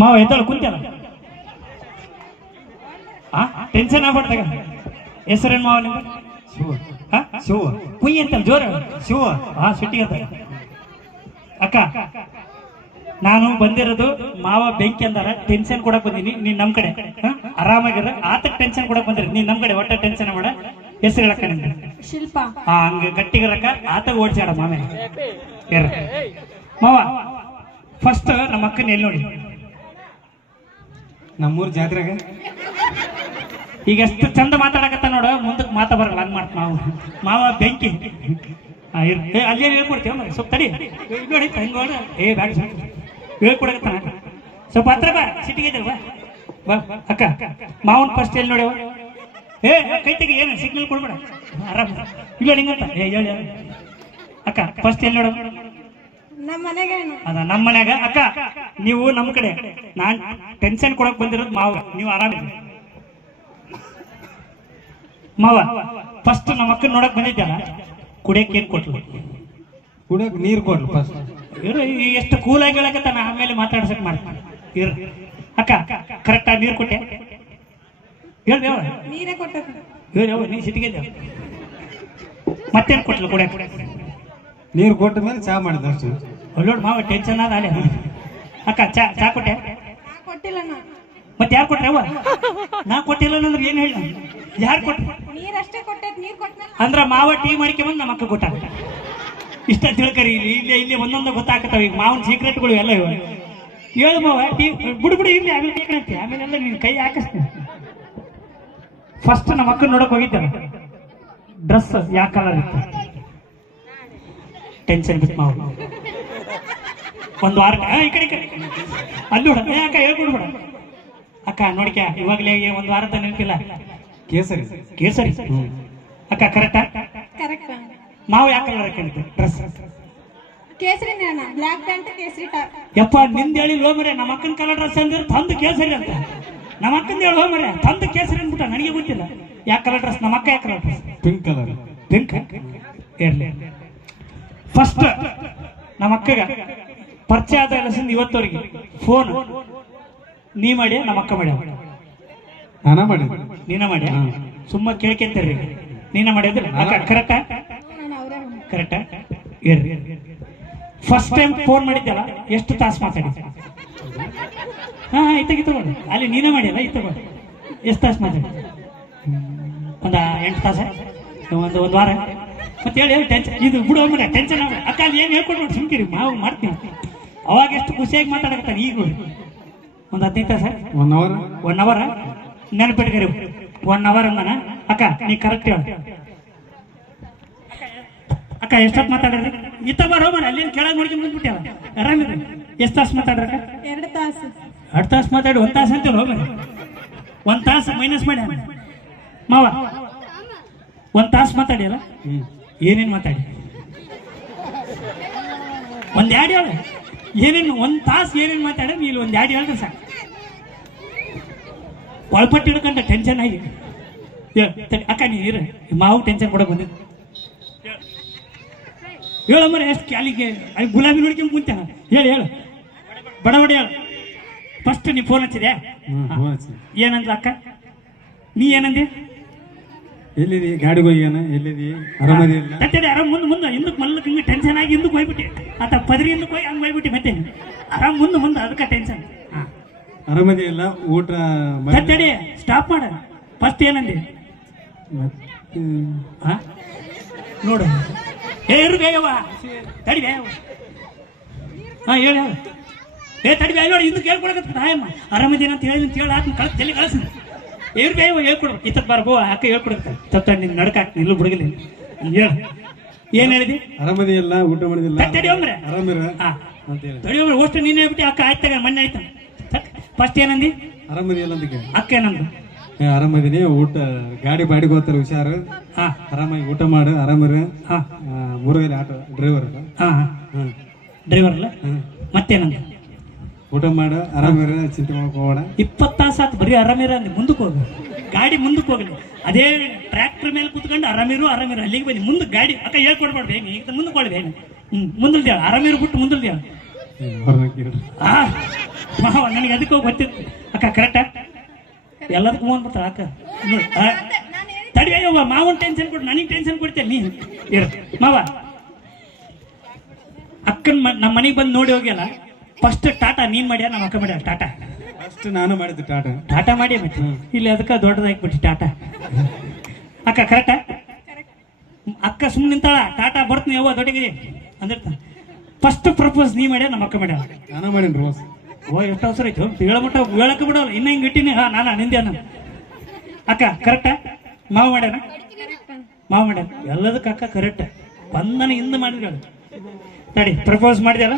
ಮಾವ ಎದ್ದಳು ಕುಂತ್ಯಲ್ಲ? ಆ ಟೆನ್ಷನ್ ಆಗ್ಬಾರ್ದಾಗ ಹೆಸರೇನು ಮಾವ ನಿಮ್ಗೆ ಶಿವ. ಕುಯ್ ಅಂತ ಜೋರ ಶಿವ. ಹಾ ಸಿಟ್ಟಿಗೆ ಅಕ್ಕ ನಾನು ಬಂದಿರೋದು ಮಾವ ಬೆಂಕಿ ಅಂದಾರ ಟೆನ್ಷನ್ ಕೊಡಕ್ ಬಂದೀನಿ ನೀನ್ ನಮ್ ಕಡೆ. ಹಾ? ಆರಾಮಾಗಿರ ಆತಕ್ ಟೆನ್ಷನ್ ಕೊಡಕ್ ಬಂದಿರ. ನೀನ್ ನಮ್ ಕಡೆ ಒಟ್ಟ ಟೆನ್ಷನ್ ಮಾಡ. ಹೆಸರು ಹೇಳಕ್ಕ ನಿಮ್ಗೆ ಶಿಲ್ಪ. ಹಾ ಹಂಗ ಗಟ್ಟಿಗಿರಕ್ಕ ಆತ ಓಡ್ಸಾಡ ಮಾಮೆ ಇರ. ಮಾವ ಫಸ್ಟ್ ನಮ್ಮ ಅಕ್ಕನ ಎಲ್ಲಿ ನೋಡಿ? ನಮ್ಮೂರ್ ಜಾತ್ರೆಗ? ಈಗ ಎಷ್ಟು ಚಂದ ಮಾತಾಡಕತ್ತ ನೋಡ ಮುಂದಕ್ಕೆ ಮಾತಾ ಬರಲ್ಲ, ಹಂಗ್ ಮಾಡ್ತ ಮಾವ. ಮಾವ ಬೆಂಕಿ. ಅಲ್ಲೇ ಹೇಳ್ಕೊಡ್ತೀವ ಸ್ವಲ್ಪ ತಡಿ. ನೋಡಿ ಹೆಂಗ್. ಏ, ಬ್ಯಾಡ ಹೇಳ್ಕೊಡಕತ್ತಾನ. ಸ್ವಲ್ಪ ಹತ್ರ ಬಾ ಇದ್ದೀರ ಬಾ. ಬಾ, ಅಕ್ಕ, ಮಾವನ್ ಫಸ್ಟ್ ಎಲ್ಲಿ ನೋಡ್ಯವ? ಏ ಕೈ ತೆಗಿ, ಏನು ಸಿಗ್ನಲ್ ಕೊಡ್ಬೇಡ. ಆರಾಮ. ಇಲ್ಲ ನಿಂಗಂತ ಏ, ಹೇಳಿ. ಅಕ್ಕ ಫಸ್ಟ್ ಎಲ್ಲಿ ನೋಡ ಅದ ನಮ್ಮ ಮನ್ಯಾಗ ಅಕ್ಕ ನೀವು ನಮ್ಮ ಕಡೆ ನಾನ್ ಟೆನ್ಷನ್ ಕೊಡಕ್ ಬಂದಿರೋದು ಮಾವ ನೀವು ಆರಾಮ ಮಾವ ಫಸ್ಟ್ ನಮ್ಮ ಅಕ್ಕನ ನೋಡಕ್ ಬಂದಿದ್ದಲ್ಲ ಕುಡಿಯಕ್ ಏನ್ ಕೊಟ್ಲು ಕುಡಿಯಕ್ ನೀರ್ ಕೊಡ್ರಿ ಫಸ್ಟ್ ಎಷ್ಟು ಕೂಲ್ ಆಗಿ ಹೇಳಕತ್ತಾನ ಆಮೇಲೆ ಮಾತಾಡ್ಸಕ್ ಮಾಡ್ತಾನೆ ಇರು. ಅಕ್ಕ ಕರೆಕ್ಟ್ ಆಗಿ ನೀರು ಕೊಟ್ಟೆ? ಹೇಳ್ದೇವ? ನೀರೇ ಕೊಟ್ಟ ನೀ ಸಿಟಿಗೆ ಮತ್ತೇನ್ ಕೊಟ್ಲು ಕುಡಿಯಕ್? ನೀರ್ ಕೊಟ್ಟ ಮೇಲೆ ಚಾ ಮಾಡಿದ ಅಷ್ಟು. ಅಲ್ಲೋಡ್ ಮಾವ ಟೆನ್ಷನ್ ಆದ ಅಕ್ಕ, ಚಾ ಚಾ ಕೊಟ್ಟೆ? ಕೊಟ್ಟಿಲ್ಲ ಮತ್ತೆ ಯಾರು ಕೊಟ್ರೆ ನಾ ಕೊಟ್ಟಿಲ್ಲ ಅಂದ್ರೆ ಏನ್ ಹೇಳ. ಯಾರು ಕೊಟ್ಟನಲ್ಲ ಅಂದ್ರ ಮಾವ ಟೀ ಮಾಡಿಕೆ ಬಂದು ನಮ್ಮ ಅಕ್ಕ ಕೊಟ್ಟ. ಇಷ್ಟ ತಿಳ್ಕರಿ, ಇಲ್ಲಿ, ಇಲ್ಲೇ, ಇಲ್ಲಿ ಒಂದೊಂದು ಗೊತ್ತಾಗತ್ತಾವ ಈಗ ಮಾವನ ಸೀಕ್ರೆಟ್ಗಳು ಎಲ್ಲ ಇವ. ಹೇಳು ಮಾವ, ಟೀ, ಬಿಡು ಬಿಡು ಇಲ್ಲಿ ಆಮೇಲೆ ಟೀ ಆಮೇಲೆಲ್ಲ ನಿನ್ ಕೈ ಹಾಕಿಸ್ತೀನಿ ಫಸ್ಟ್ ನಮ್ಮ ಅಕ್ಕನ ನೋಡಕ್ ಹೋಗಿದ್ದೆ ಡ್ರೆಸ್ ಯಾವ ಕಲರ್ ಇತ್ತು? ಟೆನ್ಷನ್ ಬಿತ್ತು ಮಾವು ಒಂದು ವಾರ ಈ ಕಡೆ ಅಲ್ಲಿ ನೋಡ ಅಕ್ಕ ಹೇಳ್ಕೊಡ್ಬೇಡ ಅಕ್ಕ ನೋಡಿಕ ಇವಾಗಲೇ ಒಂದು ವಾರ ನೆನಪಿಲ್ಲ. ಕೇಸರಿ. ಕೇಸರಿ? ಅಕ್ಕ ಕರೆಕ್ಟಾ ಕರೆಕ್ಟ್ ಮಾವು ಯಾಕೆ ಕಲರ್ ಹಾಕೊಂಡಿದ್ದೆ ಡ್ರೆಸ್ ಕೇಸರಿ ಬ್ಲಾಕ್ ಪ್ಯಾಂಟ್ ಕೇಸರಿ ಟಾಪ್ ಯಪ್ಪ ನಿಂದ ಹೇಳಿ ಲೋ ಮರೆ ನಮ್ಮ ಅಕ್ಕನ ಕಲರ್ ಡ್ರೆಸ್ ಅಂದ್ರೆ ತಂದು ಕೇಸರಿ ಅಂತ. ನಮ್ಮ ಅಕ್ಕಂದ ಹೇಳಿ ಲೋ ಮರೆ ತಂದು ಕೇಸರಿ ಅಂದ್ಬಿಟ್ಟ ನನಗೆ ಗೊತ್ತಿಲ್ಲ. ಯಾಕೆ ಕಲರ್ ಡ್ರೆಸ್ ನಮ್ಮ ಅಕ್ಕ ಯಾಕೆ colour dress pink colour. Pink ಇರ್ಲಿ. ಫಸ್ಟ್ ನಮ್ಮ ಅಕ್ಕಗ ಪರಿಚಯ ಆದ ಲಸಿಂದ ಇವತ್ತವರೆಗೆ. ಫೋನ್ ನೀ ಮಾಡಿ ನಮ್ಮ ಅಕ್ಕ ಮಾಡ್ಯಾವ ನಾನ ಮಾಡಿ ನೀನ ಮಾಡ್ಯ? ಸುಮ್ಮ ಕೇಳ್ಕೊಂತೀರಿ ನೀನ ಮಾಡಿದ್ರೆ ಕರೆಕ್ಟಾ ಕರೆಕ್ಟಾ ಇರ್ರಿ. ಫಸ್ಟ್ ಟೈಮ್ ಫೋನ್ ಮಾಡಿದ್ದಲ್ಲ ಎಷ್ಟು ತಾಸು ಮಾತಾಡಿ? ಹಾ ಇತ್ತ ತಗೊಳ್ಳಿ ಅಲ್ಲಿ ನೀನೇ ಮಾಡಿಲ್ಲ ಇತ್ತ ಎಷ್ಟು ತಾಸು ಮಾತಾಡಿ? ಒಂದ ಎಂಟು ತಾಸ? ಒಂದು ಒಂದು ವಾರ? ಮತ್ತೆ ಹೇಳಿ ಹೇಳಿ ಟೆನ್ಷನ್ ಇದು ಬಿಡು ಮನೆ ಟೆನ್ಷನ್ ಆಗ ಅಕ್ಕ ಅಲ್ಲಿ ಏನು ನೋಡಿ ಸುಮ್ಕಿರಿ. ಮಾವು ಮಾಡ್ತೀವಿ ಅವಾಗ ಎಷ್ಟು ಖುಷಿಯಾಗಿ ಮಾತಾಡಕತ್ತಾನೆ ಈಗ ಒಂದು ಹದಿನೈದು ತಾಸ. ಒನ್ ಅವರ್ ಒನ್ ಅವರ್ ನೆನಪಿಟ್ಕರಿ ಒನ್ ಅವರ್ ಅಂದನ? ಅಕ್ಕ ನೀ ಕರೆಕ್ಟ್ ಹೇಳ. ಅಕ್ಕ ಎಷ್ಟೊತ್ತು ಮಾತಾಡ್ರಿ? ಇತ್ತ ಬರೋ ಮನೆ ಅಲ್ಲಿ ಕೆಳಗೆ ನೋಡ್ಕೊಂಡ್ ಬಂದ್ಬಿಟ್ಟಾವ ಆರಾಮಿದೆ ಎಷ್ಟು ತಾಸು ಮಾತಾಡ್ರಕ್ಕ ಎರಡು ತಾಸು. ಎರಡು ತಾಸು ಮಾತಾಡಿ ಒಂದು ತಾಸು ಅಂತೀವಿ ಹೋಗ್ರಿ ಒಂದು ತಾಸು ಮೈನಸ್ ಮಾಡಿ. ಮಾವ ಒಂದು ತಾಸು ಮಾತಾಡಿ ಅಲ್ಲ? ಹ್ಮ್. ಏನೇನು ಮಾತಾಡಿ? ಒಂದು ಎರಡು ಹೇಳ ಏನೇನು ಒಂದ್ ತಾಸು ಏನೇನು ಮಾತಾಡೋ ಇಲ್ಲಿ ಒಂದು ಎರಡು ಹೇಳ್ರಿ ಸಾಕು. ಒಳಪಟ್ಟು ಹಿಡ್ಕೊಂಡ ಟೆನ್ಷನ್ ಆಗಿ. ಅಕ್ಕ ನೀ ಇರು. ಮಾವು ಟೆನ್ಷನ್ ಕೊಡಕ್ ಬಂದಿದ್ದು ಹೇಳಮ್ಮ ಎಷ್ಟು ಕ್ಯಾಲಿಗೆ ಅಲ್ಲಿ ಗುಲಾಬಿ ನೋಡ್ಕೊಂಡು ಕುಂತಾನ ಹೇಳಿ ಹೇಳು. ಬಡ ಬಡ ಹೇಳು. ಫಸ್ಟ್ ನೀ ಫೋನ್ ಹಚ್ಚಿದೆ. ಹಚ್ಚಿ. ಅಕ್ಕ? ನೀ ಏನಂದಿ? ಎಲ್ಲಿದಿ? ಗಾಡಿಗೆ ಹೋಗ್ಯಾನ ಎಲ್ಲಿದಿ? ಆರಾಮದಿ ಇಲ್ಲ? ಆರಾಮ್ ಮುಂದೆ ಮುಂದೆ ಹಿಂದಕ್ಕೆ ಮಲ್ಲಕ್ಕೆ ಹಿಂಗೆ ಟೆನ್ಷನ್ ಆಗಿ ಹಿಂದಕ್ಕೆ ಹೋಗ್ಬಿಟ್ಟೆ. ಆತ ಪದರಿ ಹಿಂದಕ್ಕೆ ಹೋಗಿ ಹಂಗೆ ಹೋಗ್ಬಿಟ್ಟು ಮತ್ತೆ. ಆರಾಮ್ ಮುಂದೆ ಮುಂದೆ ಅದಕ್ಕೆ ಟೆನ್ಷನ್ ಆರಾಮದಿ ಇಲ್ಲ? ಊಟ ಮಾಡಿ ಸ್ಟಾಪ್ ಮಾಡ. ಫಸ್ಟ್ ಏನಂದಿ? ನೋಡು. ಏ ಇರು ಬೇಗವ ತಡಿ ಬೇಗವ್ವ ಹಾ ಹೇಳಿ ಹೇಳು. ಏ ತಡಿ ಬೇಗ ನೋಡಿ ಹಿಂದಕ್ಕೆ ಹೇಳ್ಕೊಳಕತ್ತ. ತಾಯಮ್ಮ ಆರಾಮಿದ್ದೀನಿ ಅಂತ ಹೇಳಿ ಅಂತ ಹೇಳಿ ಆತ್ಮ ಕಳ್ಸಿ ತಲೆ ಕಳಿಸ್ ಇವ್ರು ಬೇಗ ಹೇಳ್ಕೊಡು. ಇತ್ತ ಬರ್ಬೋ ಅಕ್ಕ ಹೇಳ್ಕೊಡ್ಬೇಕು ತಪ್ಪ ನಿನ್ ನಡಕ ನಿಲ್ಲು ಬಿಡುಗಿಲ್ಲ ಹೇಳು ಏನ್ ಹೇಳಿದಿ? ಆರಾಮದಿ ಇಲ್ಲ ಊಟ ಮಾಡಿದಿಲ್ಲ? ತಡಿಯೋಮ್ರೆ ಆರಾಮಿರ ಹಾ. ಅಂತ ಹೇಳಿ. ತಡಿ ಹೋಗ್ರೆ ಅಷ್ಟು ನೀನು ಹೇಳ್ಬಿಟ್ಟು ಅಕ್ಕ ಆಯ್ತು ತಗ ಆಯ್ತ. ಫಸ್ಟ್ ಏನಂದಿ? ಆರಾಮದಿ ಇಲ್ಲ ಅಂತ ಕೇಳಿ ಅಕ್ಕ ಏನಂದು ಏ, ಆರಾಮದೀನಿ ಊಟ ಗಾಡಿ ಬಾಡಿಗೆ ಹೋಗ್ತಾರೆ ಹುಷಾರು. ಆರಾಮಾಗಿ ಊಟ ಮಾಡು ಆರಾಮರು ಮೂರು ಮುರುಗಲಿ ಆಟೋ ಡ್ರೈವರ್ ಡ್ರೈವರ್ ಅಲ್ಲ? ಹ್ಮ್ ಮತ್ತೇನಂದ ಊಟ ಮಾಡ ಆರಾಮಿರ ಚಿಂತೆ ಮಾಡ್ಕೋಣ ಇಪ್ಪತ್ತು ತಾಸು ಆತು ಬರೀ ಆರಾಮಿರ ಅಂದ್ ಮುಂದಕ್ಕೆ ಹೋಗು. ಗಾಡಿ ಮುಂದಕ್ಕೆ ಹೋಗಲಿ. ಅದೇ ಟ್ರ್ಯಾಕ್ಟರ್ ಮೇಲೆ ಕುತ್ಕೊಂಡು ಆರಾಮಿರು ಆರಾಮಿರು ಅಲ್ಲಿಗೆ ಬನ್ನಿ. ಮುಂದೆ ಗಾಡಿ ಅಕ್ಕ ಹೇಳ್ಕೊಡ್ಬಾರ್ದು ಹೆಂಗೆ? ಈಗ ಮುಂದಕ್ಕೆ ಕೊಡ್ಬೇಕು ಹೆಂಗೆ? ಹ್ಞೂ ಮುಂದಲ್ದೇವ ಆರಾಮಿರು ಬಿಟ್ಟು ಮುಂದಲ್ದೇವ ಆ ಮಾವ ನನಗೆ ಅದಕ್ಕೂ ಗೊತ್ತಿತ್ತು. ಅಕ್ಕ ಕರೆಕ್ಟಾ ಎಲ್ಲದಕ್ಕೂ ಅಂದ್ಬಿಡ್ತಾಳ ಅಕ್ಕ. ತಡಿಯವ್ವ ಮಾವನ್ ಟೆನ್ಷನ್ ಕೊಡು ನನಗೆ ಟೆನ್ಷನ್ ಕೊಡ್ತೇನೆ ನೀನು. ಇರು ಮಾವ. ಅಕ್ಕನ ನಮ್ಮ ಮನೆಗೆ ಬಂದು ನೋಡಿ ಹೋಗ್ಯಲ್ಲ ಫಸ್ಟ್ ಟಾಟಾ ನೀನ್ ಮಾಡ್ಯಾ ನಮ್ಮ ಅಕ್ಕ ಮಾಡ್ಯಾರ ಟಾಟಾ ಫಸ್ಟ್ ನಾನು ಮಾಡಿದ್ದು ಟಾಟಾ ಟಾಟಾ ಮಾಡಿ ಮತ್ತೆ? ಇಲ್ಲಿ ಅದಕ್ಕೆ ದೊಡ್ಡದಾಗ್ಬಿಟ್ಟು ಟಾಟಾ ಅಕ್ಕ ಕರೆಕ್ಟಾ ಅಕ್ಕ ಸುಮ್ಮನೆ ನಿಂತಾಳ. ಟಾಟಾ ಬರ್ತೀನಿ ಯವ್ವ ದೊಡ್ಡಗಿರಿ ಅಂದಿರ್ತ. ಫಸ್ಟ್ ಪ್ರಪೋಸ್ ನೀ ಮಾಡ್ಯಾರ ನಮ್ಮ ಅಕ್ಕ ಮಾಡ್ಯಾರ ನಾನು ಮಾಡೀನಿ ರೋಸ್ ಓ ಎಷ್ಟು ಅವಸರ ಆಯ್ತು. ಹೇಳ್ಬಿಟ್ಟು ಹೇಳಕ್ಕೆ ಬಿಡೋಲ್ಲ. ಇನ್ನ ಹಿಂಗೆ ಇಟ್ಟಿನಿ. ಹಾ ನಾನು ನಿಂದೆ ನಾನು? ಅಕ್ಕ ಕರೆಕ್ಟಾ ಮಾವು ಮಾಡ್ಯಾನ? ಮಾವು ಮಾಡ್ಯಾನ? ಎಲ್ಲದಕ್ಕೆ ಅಕ್ಕ ಕರೆಕ್ಟ್ ಬಂದನ ಹಿಂದೆ ಮಾಡಿದ್ಳು ತಡಿ ಪ್ರಪೋಸ್ ಮಾಡಿದ್ಯಲ್ಲ?